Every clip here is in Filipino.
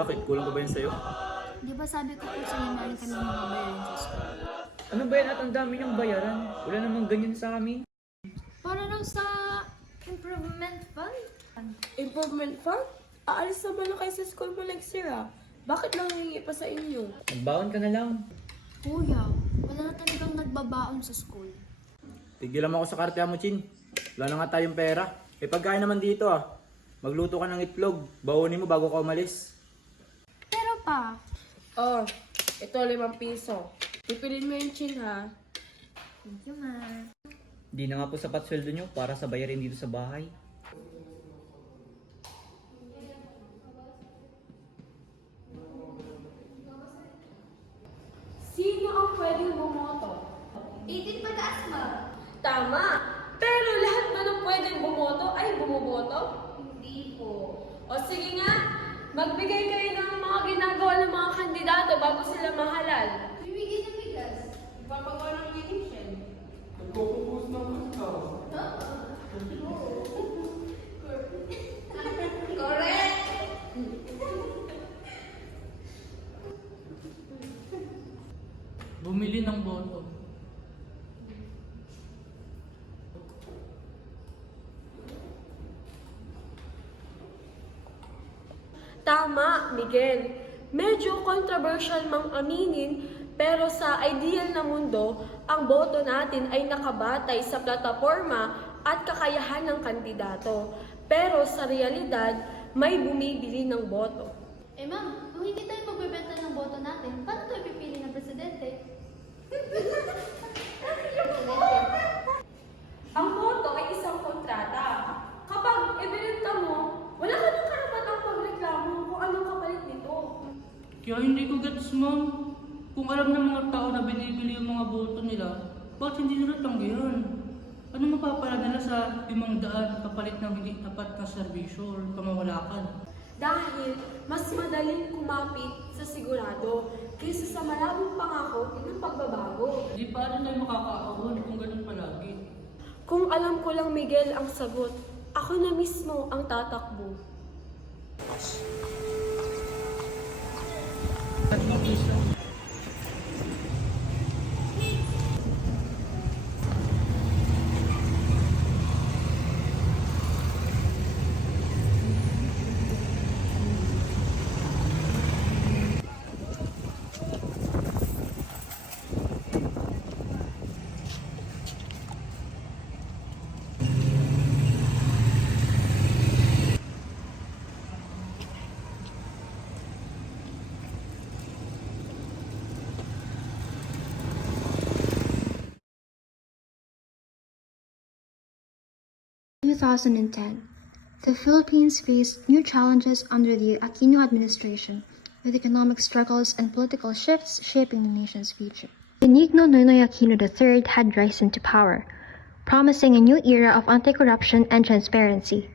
Bakit? Kulang ko ba yun sa'yo? Di ba sabi ko po sa'yo na kami mga bayarin sa school? Ano ba yan at ang dami niyong bayaran? Wala namang ganyan sa amin. Para lang sa improvement fund. Improvement fund? Aalis naman na kayo sa school mo next year ah. Bakit lang hihingi pa sa inyo? Magbaon ka na lang. Kuya, wala na talagang nagbabaon sa school. Tigilan mo ako sa kartehan mo, Chin. Wala na nga tayong pera. Eh pagkain naman dito ah. Magluto ka ng itlog. Bawonin mo bago ka umalis. Pero pa, Oh, ito 5 piso. Pipilin mo yung chin ha. thank you ma. Di na nga po sapat sweldo nyo para sa bayarin dito sa bahay. Sino ang pwedeng bumoto? 18 pataas ma. Tama! Pero lahat ba ng pwedeng bumoto ay bumoboto? Hindi po. O sige nga, magbigay kayo ng mga ginagawa ng mga kandidato bago sila mahalal. Bibigyan ng bigas. Ipapagawa ng election. Correct! Bumili ng boto. Tama, Miguel. Medyo controversial mang aminin, pero sa ideal na mundo, ang boto natin ay nakabatay sa plataforma at kakayahan ng kandidato. Pero sa realidad, may bumibili ng boto. Eh ma'am, kung hindi tayo magbebenta ng boto natin, paano tayo pipili ng presidente? Ang boto ay isang kontrata. Kapag ibinenta mo, wala ka ng karapatang magreklamo kung anong kapalit nito. Kaya hindi ko gets, ma'am. Kung alam ng mga tao na binibili yung mga boto nila, bakit hindi nila tanggihan? Ano mapapala nila sa 500 kapalit ng hindi tapat na serbisyo or pamawalakan? Dahil mas madaling kumapit sa sigurado kaysa sa malabong pangako ng pagbabago. Di paano tayo makakaahon kung ganun palagi? Kung alam ko lang, Miguel, ang sagot, ako na mismo ang tatakbo. In 2010, the Philippines faced new challenges under the Aquino administration, with economic struggles and political shifts shaping the nation's future. Benigno Noynoy Aquino III had risen to power, promising a new era of anti-corruption and transparency.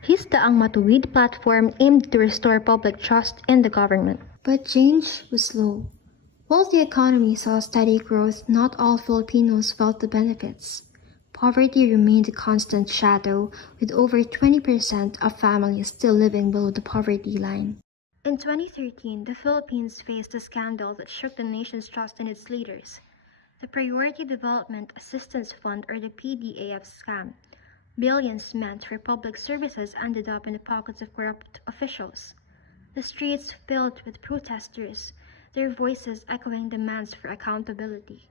His Daang Matuwid platform aimed to restore public trust in the government. But change was slow. While the economy saw steady growth, not all Filipinos felt the benefits. Poverty remained a constant shadow, with over 20% of families still living below the poverty line. In 2013, the Philippines faced a scandal that shook the nation's trust in its leaders. The Priority Development Assistance Fund, or the PDAF scam. Billions meant for public services ended up in the pockets of corrupt officials. The streets filled with protesters, their voices echoing demands for accountability.